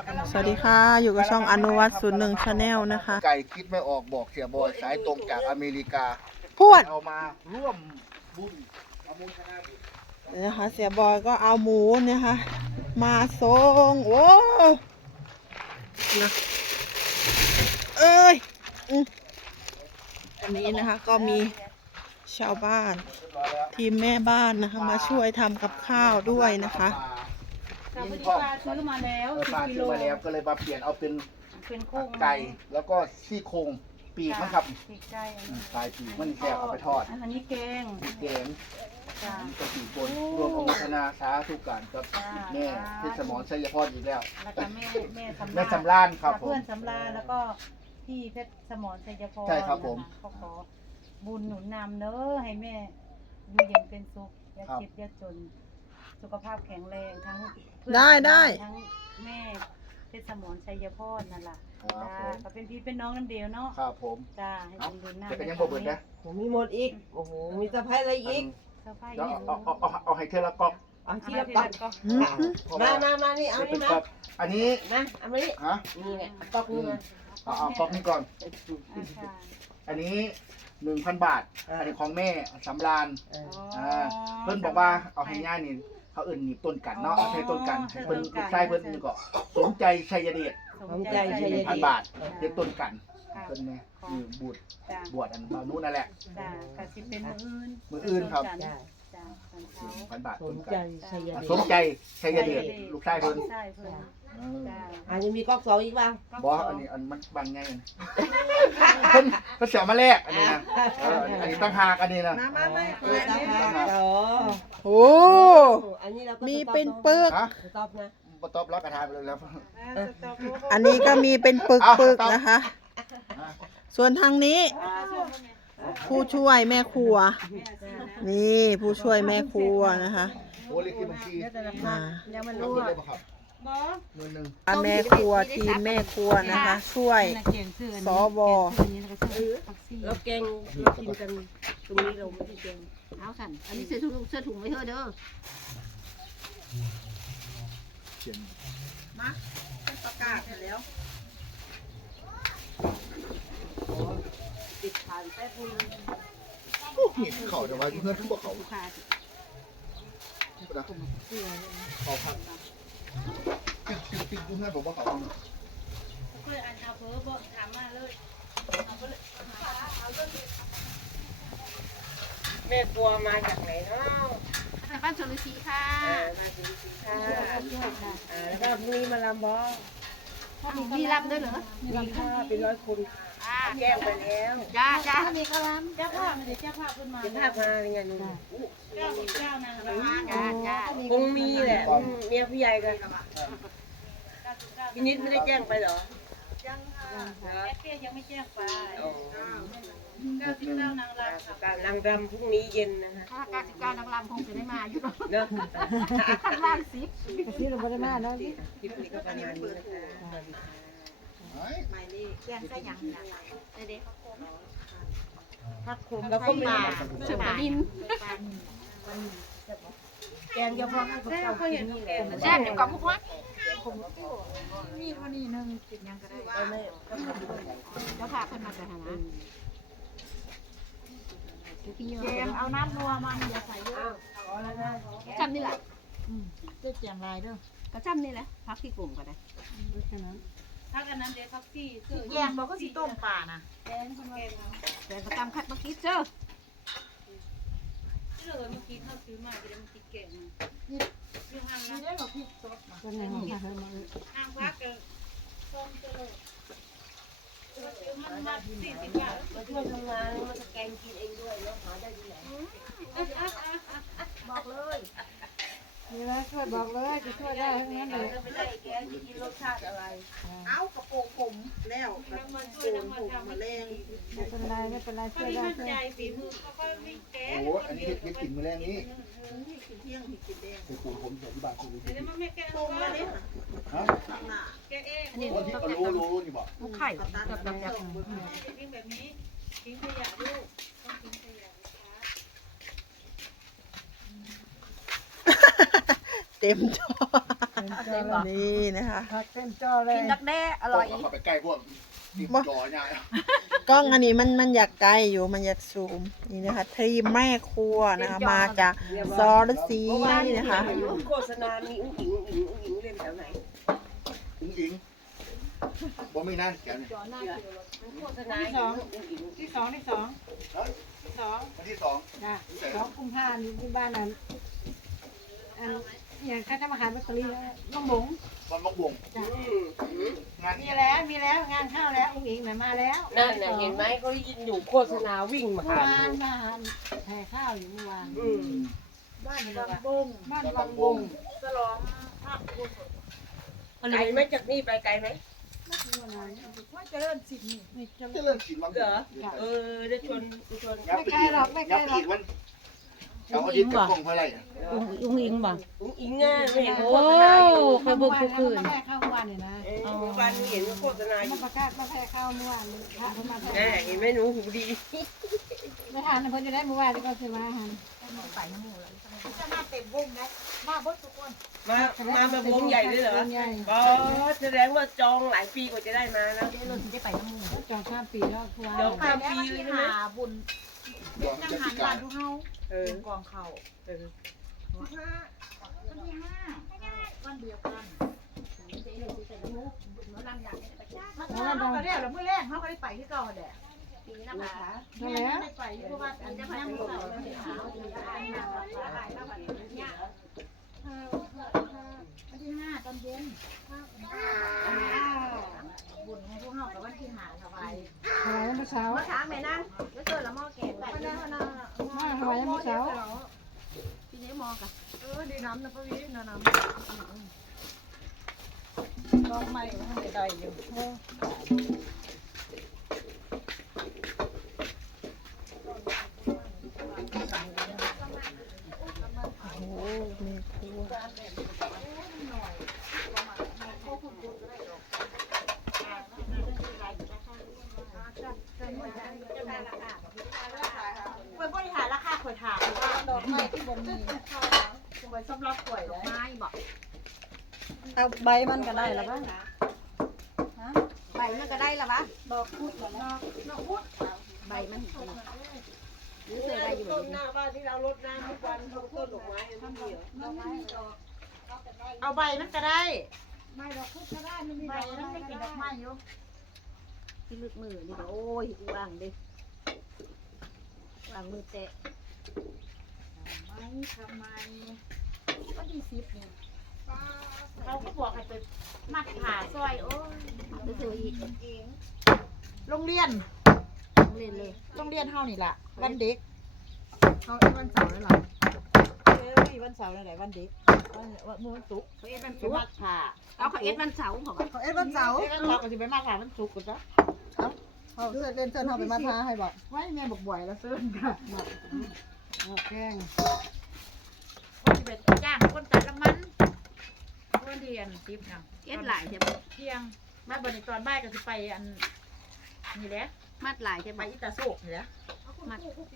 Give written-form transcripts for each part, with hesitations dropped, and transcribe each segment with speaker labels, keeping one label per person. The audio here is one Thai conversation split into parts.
Speaker 1: สวัสดีค่ะอยู่กับช่องอนุวัต01 Channel นะคะ
Speaker 2: ไก่คิดไม่ออกบอกเสียบอยสายตรงจากอเมริกา
Speaker 1: พวด
Speaker 2: เอามาร่วมบุญอนุโมทนาบุญ
Speaker 1: นะคะเสียบอยก็เอาหมูเนี่ยค่ะมาส่งโอ้นะเอ้ยอันนี้นะคะก็มีชาวบ้านทีมแม่บ้านนะคะมาช่วยทำกับข้าวด้วยนะคะ
Speaker 3: ค่ะพอดีปลาซื้อมาแล้ว
Speaker 2: ปลา
Speaker 3: 10 กิ
Speaker 2: ซื้
Speaker 3: โล
Speaker 2: อมาแล้วก็เลยมาเปลี่ยนเอาเป็น
Speaker 3: เป็นโครง
Speaker 2: ไก่แล้วก็ซี่โครงปีกนะครับ
Speaker 3: ปีกไก่อันนี้
Speaker 2: ปลายปีกมันแค่เอาไปทอด
Speaker 3: อันนี้แกง
Speaker 2: แกง
Speaker 3: จ้า
Speaker 2: อันนี้ก็สี่คนรวมอนุโมทนาสาธุการกับแม่เพชรสมรชัยพรอีกแล้ว
Speaker 3: แล้วก็แม่สำ
Speaker 2: แม่สำราญครับผม
Speaker 3: เพื่อนสำราญแล้วก็พี่เพชรสมรชัยพร
Speaker 2: ใช่ครับผม
Speaker 3: นะคะก็ขอบุญหนุนนำเนอะให้แม่อยู่เย็นเป็นสุขอย่าเจ็บอย่าจนสุขภาพแข็งแรงทั้งเพื่อน
Speaker 1: ได้
Speaker 3: ทั้งแม่เพชรสมรชัยพรนั่นแหละ
Speaker 2: ครับ
Speaker 3: จ้า
Speaker 2: ผม
Speaker 3: ก็เป็นพี่เป็นน้องน้ำเดียวเนาะ
Speaker 2: ครับผม
Speaker 3: จ้าให้บุญหนุนนำ
Speaker 2: แต่ก็ยังบ่เบิดนะ
Speaker 4: ผมมีหมดอีก โอ้โห มีสะพายอะไรอีก
Speaker 3: เสื้อผ้า
Speaker 2: แล้ว
Speaker 3: อีก
Speaker 2: เอาให้เทละก๊อก
Speaker 4: เอาที่
Speaker 3: ที่
Speaker 4: ละ
Speaker 3: ละ
Speaker 4: ก๊
Speaker 3: ก๊
Speaker 4: อ
Speaker 3: อก ก
Speaker 1: อืม
Speaker 4: มานี่ เอา
Speaker 2: เป็
Speaker 4: นี่
Speaker 2: น
Speaker 4: มา
Speaker 2: ก๊อกอันนี้
Speaker 4: มาเอามานี่
Speaker 2: ฮะ
Speaker 4: นี่ไงก๊อกนี่มา
Speaker 2: เอาก๊อกนี้ก่อน
Speaker 3: ค่ะ
Speaker 2: อันนี้ 1,000 บาท อันนี้ของแม่สำราญ
Speaker 4: เออ
Speaker 2: เพิ่นบอกว่าเอาให้ย่านี่เขาเอื่นหนีบต้นกันเนาะเอาให้ต้นกันเพิ่นลูกชายเพิ่นนี่ก็สมใจชัยเดช
Speaker 4: ผมใจชัยเดช
Speaker 2: 1,000 บาทเฮ็ดต้นกัน
Speaker 3: ค่ะ
Speaker 2: เพิ่นเนี่ยบูด
Speaker 3: จ้า
Speaker 2: บวชอันบาวนู้นนั่นแหละ
Speaker 3: จ้าก็สิเป็นมื้ออื่น
Speaker 2: มื้ออื่นครับ
Speaker 3: จ้า
Speaker 4: จ้า
Speaker 3: ตอนเช้า
Speaker 2: 1,000 บาท
Speaker 4: ส
Speaker 2: ต้
Speaker 4: ม
Speaker 2: น
Speaker 4: ใจ
Speaker 2: กัน
Speaker 4: ชัยเดช
Speaker 2: สมใจชัยเดชลูกชายเพิ่น
Speaker 3: ใช่เพิ่นจ้า
Speaker 4: อันนี้มีก๊อกสองอีกบ้าง
Speaker 2: บ่อันนี้อันมันบางไงเพิ่นก็เสียมาแลกอันนี้นะอันนี้ตั้งหากอันนี้นะ
Speaker 4: เออตาพาอ๋อ
Speaker 1: โอ้
Speaker 4: อันนี้เราก็
Speaker 1: มีเป็นปึก
Speaker 2: ฮะ
Speaker 4: สต๊อปนะ
Speaker 2: บ่ตอบรับกระทานไปเลยแล้ว
Speaker 1: อันนี้ก็มีเป็นปึกๆนะคะ ส่วนทางนี้ ผู้ช่วยแม่ครัว นี่ผู้ช่วยแม่ครัวนะคะ
Speaker 2: โอ้เลขที่บัญชี
Speaker 1: อ่า
Speaker 3: ยังมัน
Speaker 2: รู้
Speaker 3: รู้
Speaker 2: ได้บ่ครับ
Speaker 3: บ่
Speaker 2: หน่วยหนึง
Speaker 1: แม่ครัวทีมแม่ครัวนะคะ ช่วย
Speaker 3: เขียนชื่อ
Speaker 1: สว
Speaker 4: เราแกงเรากินกันตรงนี้เราไม่ได้แกง
Speaker 5: เอาสั่นอันนี้เสื้อถุงไว้เถอะเด้อ
Speaker 2: เขียน
Speaker 1: ประกาศแล้ว
Speaker 4: ติดทานแป๊บนึง
Speaker 2: โอ้เห็นเขาแต่ว่าเพื่อนทุกบ่เขา
Speaker 5: ลูกค้าสิ
Speaker 2: เขาพักติ๊กเพื่อนผมว่าเขา
Speaker 3: เคยอ่านเอาเพ้อบ่ถามมาเลย
Speaker 4: แม่กลัวมาจากไหนเนาะ
Speaker 5: ทางบ้านชลศรีค่ะ
Speaker 4: มาถึงสิค่ะแล้วก็พรุ่งนี้มาลำบอ
Speaker 5: มีรับด้วยเหรอ
Speaker 4: มีค่าเป็น100 คน
Speaker 5: อ่า
Speaker 4: แจ้งไปแล้ว
Speaker 5: จ้าจ้า
Speaker 3: มีกะลำเจ้าภาพไม่ได้เจ้าภาพเพิ่นมา
Speaker 4: เป็นภาพมาเป็นไงนุ่น
Speaker 3: เจ้านางรำ
Speaker 5: จ้าจ้า
Speaker 4: คงมีแหละเมียผู้ใหญ่กันพี่นิดไม่ได้แจ้งไปเหรอ
Speaker 3: ยังค่ะแอปเปี้ยยังไม่แจ้งไป99นางรำค่ะ
Speaker 4: การนางรำพรุ่งนี้เย็นนะคะ
Speaker 5: ถ้าการจัดการนางรำคงจะได้มาอยู่หรอก
Speaker 4: เนาะ
Speaker 5: ข้างล่างสิ
Speaker 4: คลิปนี้ก็ประมาณนี้นะคะ
Speaker 5: แจ้งใส่ยังนะเด็ก
Speaker 4: พักคมแล้วก็มา
Speaker 5: เสือดิน
Speaker 4: แกงเฉพาะข้าวกับข้าวกินนี่แหละ
Speaker 5: แซ่บเดี๋ยวกับพวกวัด
Speaker 3: มีดวันนี้นึงกินยังก็ได้
Speaker 5: เจ้าพาคนมาจะหานะพี่เย
Speaker 3: แกง
Speaker 5: อะ
Speaker 3: เอาน้ำนัวมันอย่าใส่เยอะ
Speaker 5: จำนี่แหละ
Speaker 3: เจ้าแจงลายเด้อ
Speaker 5: ก็จำนี่แหละพักที่กลุ่มก็ได้
Speaker 3: ถ้ากันนั้นเดี๋ยวทักซี่ซื้อ
Speaker 6: แยงบอกก็สิต้มป่านะ
Speaker 3: แกงคนแกง
Speaker 5: แต่ประจำคัดเมื่อกี้เจ้า
Speaker 3: ที่เลยเมื่อกี้เขาซื้อมาจะได้มากินแกงอยู่ห่าง
Speaker 6: นี่
Speaker 3: นะ
Speaker 6: ได้บอกพริกสดมา
Speaker 3: ห่างพักกันต้มเจริญซื้อมันมา40 บาท
Speaker 4: มาช่วยทำงานมาสแกนกินเองด้วยแล้วหาได้ที่ไหน
Speaker 6: บอกเลย
Speaker 7: นี่นะช่วยบอกเลยจะช่วยได้ทั้งนั้นเลย
Speaker 4: ไม่ได้แกจะกินรสชาติอะไร
Speaker 6: เอากระโปรงผมแล้วกระ
Speaker 3: น้ำมัน
Speaker 6: โป
Speaker 3: ช่วย
Speaker 6: รง
Speaker 3: น้ำ
Speaker 6: ผ
Speaker 3: มัน
Speaker 6: ม
Speaker 3: ทำ
Speaker 6: มาแรง
Speaker 7: ไม่เป็นไรไม่เป็นไร
Speaker 3: เขา
Speaker 7: ช่วย
Speaker 3: ไม่
Speaker 7: ได้
Speaker 3: มั่น
Speaker 7: ช่วย
Speaker 3: ใจฝีมือเขาก็ไม่แกง
Speaker 2: โอ้อันนี้เฮ็ดกินมื้อแรงนี้
Speaker 6: กินเที่ยงกินแดง
Speaker 2: ไปปลูกผมใส่ที่บ้านปลูก
Speaker 3: เดี๋ยวมันไม่แกง
Speaker 6: ต้มมาเนี่ย
Speaker 2: ฮะ
Speaker 6: ข้างหน้า
Speaker 3: แกงเอง
Speaker 2: วันที่รู้นี่บอก
Speaker 5: ลูกไข่
Speaker 6: กระตันกับน้ำส้ม
Speaker 3: ทิ้งแบบนี้ทิ้งขยะลูกต้องทิ้งขยะนะคะ
Speaker 1: เต็มจอ
Speaker 7: เต็มจอ
Speaker 1: นี่นะคะ
Speaker 7: ผักเต็มจอเลย
Speaker 5: กินดักแด้อร่อย
Speaker 2: เข้าไปใกล้พวกติดจอเนี่ย
Speaker 1: กล้องอันนี้มันอยากไกลอยู่มันอยากซูมนี่นะคะทีมแม่ครัวนะคะมาจากซอรสีนะคะ
Speaker 4: โฆษณามีอุ้งอิงเล่นแถวไหน
Speaker 2: อุ้งอิงบ่มีนั่นแกนี่
Speaker 4: โฆษณา
Speaker 7: ที่สองที่สอง
Speaker 2: วันที่ 2
Speaker 7: นะ2 กุมภาพันธ์ที่บ้านนั้นอันอย่างข้าจะมาขายแบตเตอรี่น้องหมง
Speaker 2: วันมกวงงาน
Speaker 7: มีแล้วงานเข้าแล้วอุ้งอิงน่ะมาแล้ว
Speaker 4: นั่นน่ะเห็นไหมเขายินอยู่โฆษณาวิ่งมา
Speaker 7: เมื่อ
Speaker 4: หาว
Speaker 7: านมาถ่ายข้าวอยู่เมื่อวาน
Speaker 6: บ้านบางบง
Speaker 7: บ้านวังวง
Speaker 6: ฉลองภาพบุญ
Speaker 4: ไกลไหมจากนี่ไปไกลไหม
Speaker 6: ว่าเจริญสินนี่
Speaker 7: ไม่จะ
Speaker 2: จะเริ่มกินวัน
Speaker 4: เหรอได้ชวน
Speaker 7: ไม่ไกลหรอกไม่ไกลหรอก
Speaker 2: อีกวันเอาอาทิตย์กับกล้องเท่าไหร่
Speaker 3: อุ้งอิงบ่
Speaker 4: อุ้งอิงง่ายไม่เห็นโฆ
Speaker 3: โอ้
Speaker 4: ษณา
Speaker 3: เคยเบิ่งผู้คืน
Speaker 7: มาแม่เข้าเมื่อวานเนี่ยนะ
Speaker 4: วันเห็นโฆษณาอ
Speaker 7: มา
Speaker 4: ยู่
Speaker 7: ประกาศมาแพ้เข้าเมื่อวานเลยพระเขามาแพ้
Speaker 4: แม่เห็นไหมหนูหูดี
Speaker 7: ไม่ทานนะเพิ่นจะได้เมื่อวานนี่ก็คือมาหัน
Speaker 6: จะมาเต็มวงนะมาบดทุกคน
Speaker 4: มาวงใหญ่ด้วยเหรอ
Speaker 7: ใหญ่
Speaker 4: อ๋อแสดงว่าจองหลายปีกว่าจะได้มานะ
Speaker 7: จองข้ามปีแล้วคือว่า
Speaker 4: จองข้าม
Speaker 6: แล้วมันที่หาบุญเด็กยังหันบ้านทุกเฮาเป็นกองเขาวันที่ห้าวันเดียวกันเขาก็ได้แล้วมื้อแรกเขาก็ได้ไปที่เก่าแหละปีนะคะแม่ได้ไปเพราะว่าอันนี้มันเก่าแล้วที่หาวันที่ห้าตอนเย็นบุญของพวกเฮากับวันที่ห้าสบาย
Speaker 7: ถวายเมื่อเช้า
Speaker 5: มาถามแม่นั่งแล้วเกิดละหม้อแกงไปนะนะ
Speaker 7: มาถวายเมื่อเช้า
Speaker 5: ทีนี้หม้อกะ
Speaker 6: ดีน้ำนะพ่อวินะน้ำลองใหม่ไม่ได้อยู่
Speaker 1: โอ้แม่ครัว
Speaker 6: บริหารราคาข่อยถามว่าดอกไม้ที่บ่มีไว้สำหรับข่อยแล้ว
Speaker 5: ไม้บอก
Speaker 3: เอาใบมันก็ได้แล้วบ้าง
Speaker 5: ใบมันก็ได้ละวะ
Speaker 6: ดอกพุดเหรอเนาะดอกพุด
Speaker 5: ใบมันหรือเคยได้อยู่
Speaker 4: ต้นหน้าบ้านที่เรารดน้ำทุกวันต้นดอกไม้มันมีเหรอ
Speaker 6: เอาใบมันก็ได้
Speaker 7: ไม่ดอกพุธก็ได้ไม่มี
Speaker 6: ใบ
Speaker 7: ดอก
Speaker 6: มันไม่เป็นดอกไม้อยู่
Speaker 5: ที่ลึกมือนี่ก็โอ้ยกูอ่างดิอ่างมือเตะ
Speaker 6: ไม่ทำไมก็ดีซิปนี่เขาก็บอกให้ไปมัดผ่าซอยโอ้ย
Speaker 5: ก็คืออีก
Speaker 6: โรงเรียน
Speaker 5: เล่นเลย
Speaker 6: โรงเรียนเฮานี่ล่ะวันเด็กเขาเอ็นวันเสาร์นั่นหรอวันเสาร์นั่นแหละวันเด็กวันมื้อวันศุกร์
Speaker 5: เขาเอ็ดวัน
Speaker 6: ไป
Speaker 5: ศุก
Speaker 6: มั
Speaker 5: ร์
Speaker 6: ดผ่า
Speaker 5: เอาเขาเอ็ดวันเสาร์ของ
Speaker 6: เขาเอ็นวันเสาร์วันเสาร์ก็สิไปมัดผ่าวันศุกร์กูจ้ะ
Speaker 7: เขาเล่นเส้นเขาไปมาท้าให้บอก
Speaker 6: ไว้แม่บอกบ่อยแล้วเสื้อค่ะ
Speaker 7: แกง
Speaker 6: คนที่ไปจ้างคนตัดละมันวันเดียนทิพย์นะ
Speaker 5: เอ็ดหลายใช่ปะ
Speaker 6: เที่ยงมาบริตอนบ่ายก็จะไปอันนี่แหละ
Speaker 5: มัดหลายใช่
Speaker 6: ไป
Speaker 5: ปะ
Speaker 6: อิตาโศกนี่แหละ
Speaker 5: มัด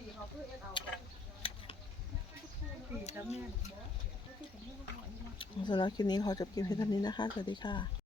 Speaker 6: ปีแล้วแม่
Speaker 1: สำหรับคลิปนี้ขอจบคลิปเพียงเท่านี้นะคะ สวัสดีค่ะ